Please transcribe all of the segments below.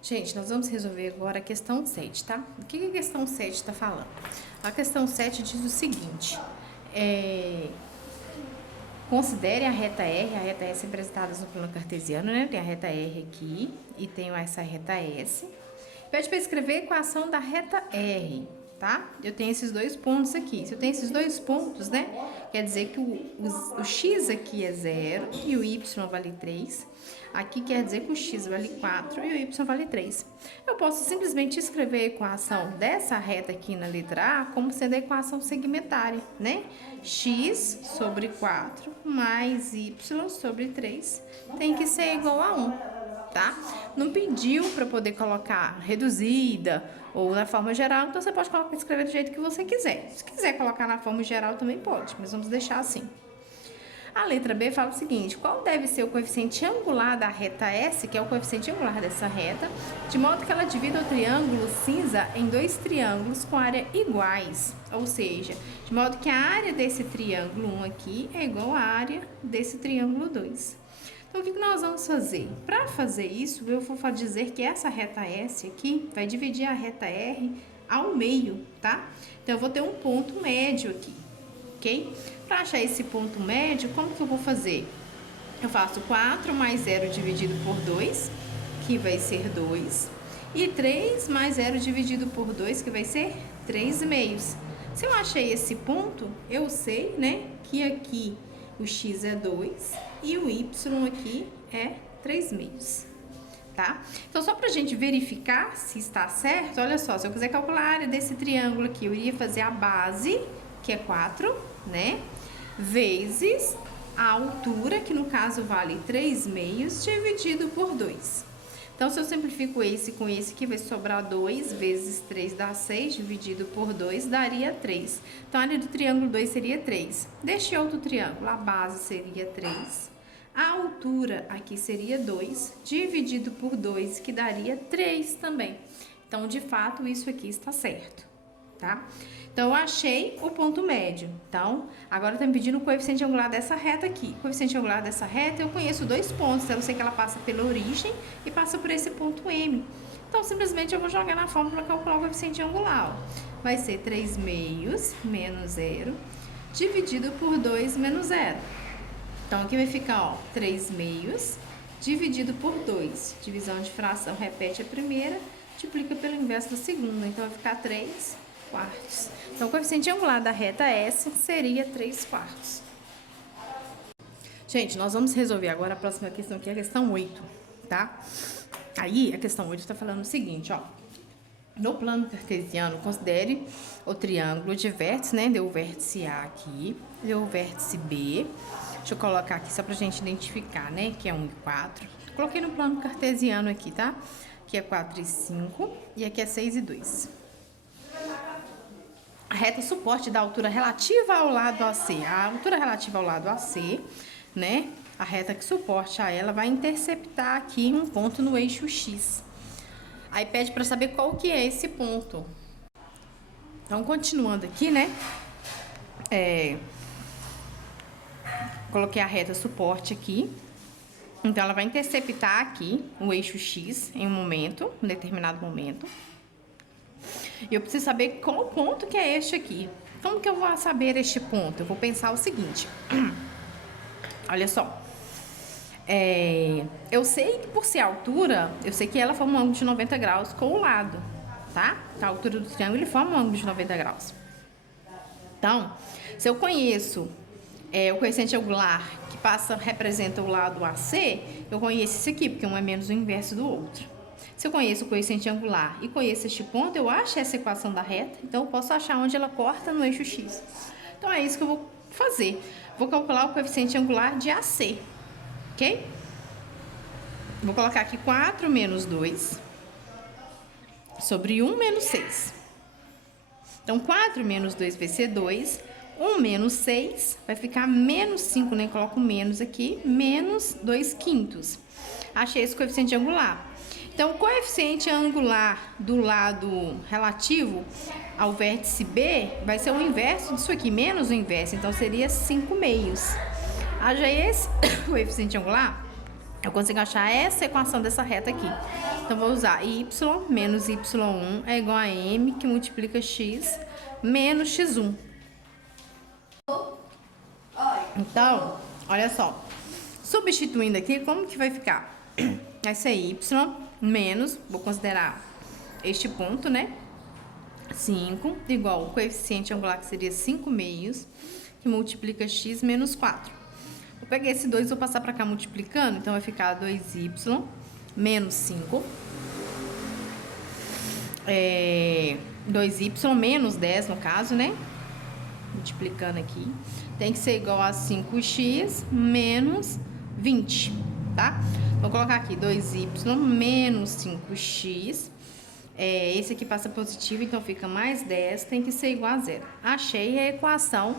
Gente, nós vamos resolver agora a questão 7, tá? O que a questão 7 está falando? A questão 7 diz o seguinte, considere a reta R é representada no plano cartesiano, né? Tem a reta R aqui e tem essa reta S. Pede para escrever a equação da reta R, tá? Eu tenho esses dois pontos aqui. Se eu tenho esses dois pontos, né? Quer dizer que o x aqui é 0 e o y vale 3. Aqui quer dizer que o x vale 4 e o y vale 3. Eu posso simplesmente escrever a equação dessa reta aqui na letra A como sendo a equação segmentária, né? X sobre 4 mais y sobre 3 tem que ser igual a 1, tá? Não pediu para poder colocar reduzida ou na forma geral, então você pode escrever do jeito que você quiser. Se quiser colocar na forma geral também pode, mas vamos deixar assim. A letra B fala o seguinte, qual deve ser o coeficiente angular da reta S, que é o coeficiente angular dessa reta, de modo que ela divida o triângulo cinza em dois triângulos com área iguais, ou seja, de modo que a área desse triângulo 1 aqui é igual à área desse triângulo 2. Então, o que nós vamos fazer? Para fazer isso, eu vou dizer que essa reta S aqui vai dividir a reta R ao meio, tá? Então, eu vou ter um ponto médio aqui, ok? Para achar esse ponto médio, como que eu vou fazer? Eu faço 4 mais 0 dividido por 2, que vai ser 2, e 3 mais 0 dividido por 2, que vai ser 3 meios. Se eu achei esse ponto, eu sei, né, que aqui o x é 2 e o y aqui é 3 meios, tá? Então, só pra gente verificar se está certo, olha só, se eu quiser calcular a área desse triângulo aqui, eu iria fazer a base, que é 4, né? Vezes a altura, que no caso vale 3 meios, dividido por 2. Então, se eu simplifico esse com esse aqui, vai sobrar 2 vezes 3 dá 6, dividido por 2 daria 3. Então, a área do triângulo 2 seria 3. Deste outro triângulo, a base seria 3. A altura aqui seria 2, dividido por 2, que daria 3 também. Então, de fato, isso aqui está certo, tá? Então, eu achei o ponto médio. Então, agora tá me pedindo o coeficiente angular dessa reta aqui. O coeficiente angular dessa reta, eu conheço dois pontos. Então, eu sei que ela passa pela origem e passa por esse ponto M. Então, simplesmente, eu vou jogar na fórmula para calcular o coeficiente angular. Ó. Vai ser 3 meios menos 0, dividido por 2 menos 0. Então, aqui vai ficar, ó, 3 meios dividido por 2. Divisão de fração, repete a primeira, multiplica pelo inverso da segunda. Então, vai ficar 3 quartos. Então, o coeficiente angular da reta S seria 3 quartos. Gente, nós vamos resolver agora a próxima questão, que é a questão 8, tá? Aí, a questão 8 está falando o seguinte, ó. No plano cartesiano, considere o triângulo de vértices, né? Deu o vértice A aqui, deu o vértice B. Deixa eu colocar aqui só pra gente identificar, né? Que é 1 e 4. Coloquei no plano cartesiano aqui, tá? Aqui é 4 e 5 e aqui é 6 e 2. A reta suporte da altura relativa ao lado AC. A altura relativa ao lado AC, né? A reta que suporte a ela vai interceptar aqui um ponto no eixo X. Aí pede para saber qual que é esse ponto. Então, continuando aqui, né? Coloquei a reta suporte aqui. Então, ela vai interceptar aqui o eixo X em um determinado momento. E eu preciso saber qual ponto que é este aqui. Como que eu vou saber este ponto? Eu vou pensar o seguinte. Olha só. Eu sei que por ser a altura, eu sei que ela forma um ângulo de 90 graus com o lado, tá? A altura do triângulo, ele forma um ângulo de 90 graus. Então, se eu conheço o coeficiente angular que representa o lado AC, eu conheço esse aqui, porque um é menos o inverso do outro. Se eu conheço o coeficiente angular e conheço este ponto, eu acho essa equação da reta, então eu posso achar onde ela corta no eixo X. Então, é isso que eu vou fazer. Vou calcular o coeficiente angular de AC, ok? Vou colocar aqui 4 menos 2 sobre 1 menos 6. Então, 4 menos 2 vai ser 2. 1 menos 6 vai ficar menos 5, né? Coloco menos aqui, menos 2 quintos. Achei esse coeficiente angular. Então, o coeficiente angular do lado relativo ao vértice B vai ser o inverso disso aqui, menos o inverso. Então, seria 5 meios. Haja esse coeficiente angular, eu consigo achar essa equação dessa reta aqui. Então, vou usar y menos y1 é igual a m que multiplica x menos x1. Então, olha só. Substituindo aqui, como que vai ficar? Vai ser y menos, vou considerar este ponto, né? 5, igual o coeficiente angular que seria 5 meios, que multiplica x menos 4. Vou pegar esse 2 e vou passar para cá multiplicando, então vai ficar 2y menos 5. 2y menos 10 no caso, né? Multiplicando aqui. Tem que ser igual a 5x menos 20, tá? Vou colocar aqui 2y menos 5x. Esse aqui passa positivo, então fica mais 10, tem que ser igual a zero. Achei a equação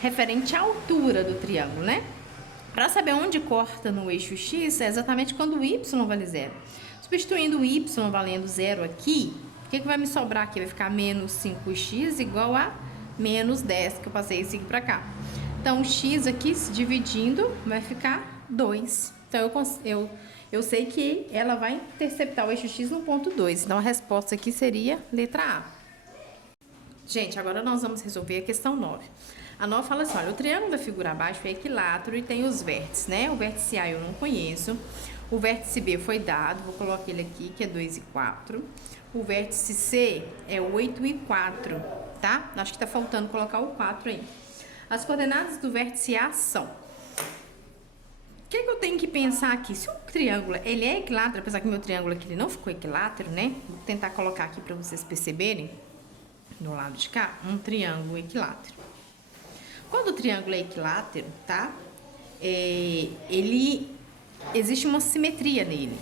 referente à altura do triângulo, né? Para saber onde corta no eixo x, é exatamente quando o y vale zero. Substituindo o y valendo zero aqui, o que vai me sobrar aqui? Vai ficar menos 5x igual a menos 10, que eu passei esse aqui para cá. Então, o x aqui, se dividindo, vai ficar 2. Então, eu sei que ela vai interceptar o eixo x no ponto 2. Então, a resposta aqui seria letra A. Gente, agora nós vamos resolver a questão 9. A 9 fala assim, olha, o triângulo da figura abaixo é equilátero e tem os vértices, né? O vértice A eu não conheço. O vértice B foi dado, vou colocar ele aqui, que é 2 e 4. O vértice C é 8 e 4, tá? Acho que tá faltando colocar o 4 aí. As coordenadas do vértice A são... O que eu tenho que pensar aqui? Se o triângulo ele é equilátero, apesar que meu triângulo aqui ele não ficou equilátero, né? Vou tentar colocar aqui para vocês perceberem, do lado de cá, um triângulo equilátero. Quando o triângulo é equilátero, tá? Existe uma simetria nele.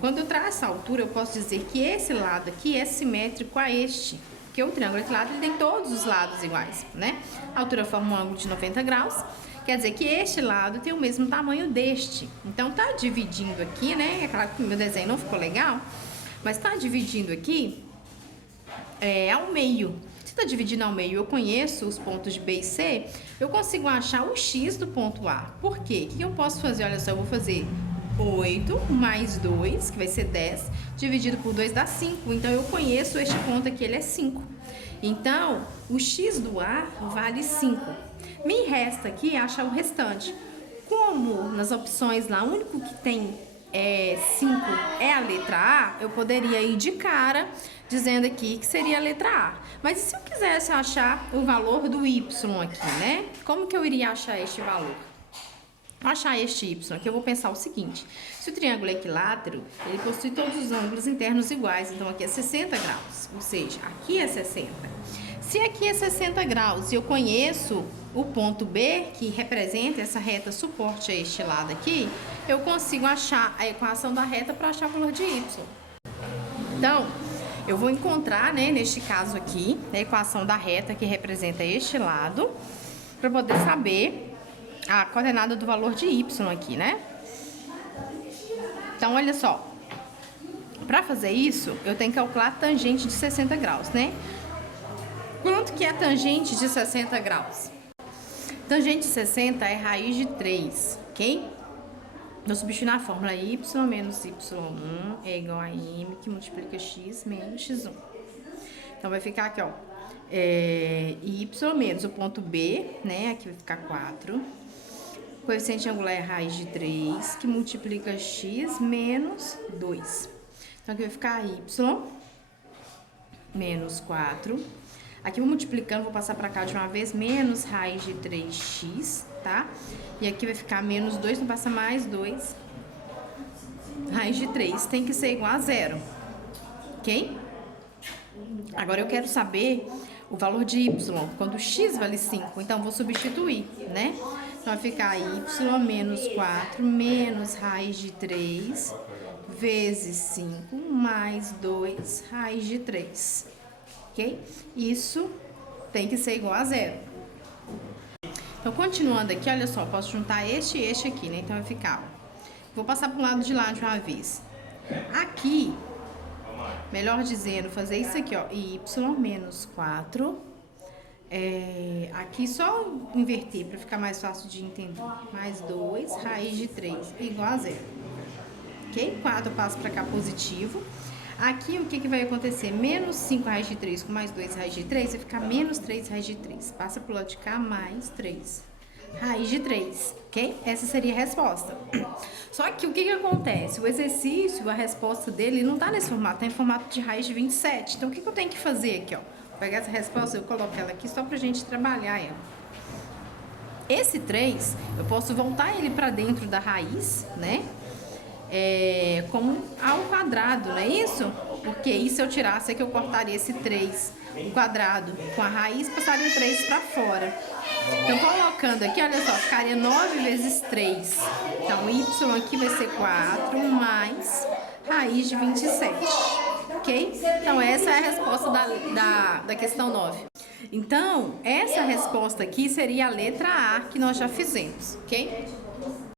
Quando eu traço a altura, eu posso dizer que esse lado aqui é simétrico a este. Porque o triângulo equilátero ele tem todos os lados iguais, né? A altura forma um ângulo de 90 graus. Quer dizer que este lado tem o mesmo tamanho deste. Então, tá dividindo aqui, né? É claro que o meu desenho não ficou legal, mas tá dividindo aqui ao meio. Se tá dividindo ao meio, eu conheço os pontos de B e C, eu consigo achar o x do ponto A. Por quê? O que eu posso fazer? Olha só, eu vou fazer 8 mais 2, que vai ser 10, dividido por 2 dá 5. Então, eu conheço este ponto aqui, ele é 5. Então, o x do A vale 5. Me resta aqui achar o restante. Como nas opções lá, o único que tem 5 é a letra A, eu poderia ir de cara dizendo aqui que seria a letra A. Mas e se eu quisesse achar o valor do y aqui, né? Como que eu iria achar este valor? Achar este y aqui, eu vou pensar o seguinte. Se o triângulo é equilátero, ele possui todos os ângulos internos iguais. Então, aqui é 60 graus. Ou seja, aqui é 60. Se aqui é 60 graus e eu conheço o ponto B, que representa essa reta suporte a este lado aqui, eu consigo achar a equação da reta para achar o valor de y. Então, eu vou encontrar, né, neste caso aqui, a equação da reta que representa este lado, para poder saber a coordenada do valor de y aqui, né? Então, olha só. Para fazer isso, eu tenho que calcular a tangente de 60 graus, né? Quanto que é a tangente de 60 graus? Tangente de 60 é raiz de 3, ok? Vou substituir na fórmula y menos y1 é igual a m que multiplica x menos x1. Então, vai ficar aqui, ó, y menos o ponto B, né? Aqui vai ficar 4. O coeficiente angular é raiz de 3, que multiplica x menos 2. Então, aqui vai ficar y menos 4. Aqui eu vou multiplicando, vou passar para cá de uma vez, menos raiz de 3x, tá? E aqui vai ficar menos 2, não passa mais 2. Raiz de 3 tem que ser igual a zero, ok? Agora eu quero saber o valor de y, quando x vale 5, então vou substituir, né? Então vai ficar y menos 4 menos raiz de 3 vezes 5 mais 2 raiz de 3. Ok? Isso tem que ser igual a zero. Então, continuando aqui, olha só, posso juntar este e este aqui, né? Então, vai ficar, ó, vou passar pro lado de lá de uma vez. Aqui, melhor dizendo, fazer isso aqui, ó, y menos 4. Aqui só inverter para ficar mais fácil de entender. Mais 2, raiz de 3, igual a zero. ok? 4 eu passo para cá positivo. Aqui, o que que vai acontecer? Menos 5 raiz de 3 com mais 2 raiz de 3 vai ficar menos 3 raiz de 3. Passa pro lado de cá, mais 3 raiz de 3, ok? Essa seria a resposta. Só que o que que acontece? O exercício, a resposta dele não tá nesse formato, tá em formato de raiz de 27. Então, o que que eu tenho que fazer aqui, ó? Vou pegar essa resposta, eu coloco ela aqui só pra gente trabalhar ela. Esse 3, eu posso voltar ele pra dentro da raiz, né? Como ao quadrado, não é isso? Porque aí se eu tirasse aqui, eu cortaria esse 3 quadrado com a raiz, passaria o 3 para fora. Então, colocando aqui, olha só, ficaria 9 vezes 3. Então, y aqui vai ser 4 mais raiz de 27, ok? Então, essa é a resposta da questão 9. Então, essa resposta aqui seria a letra A que nós já fizemos, ok?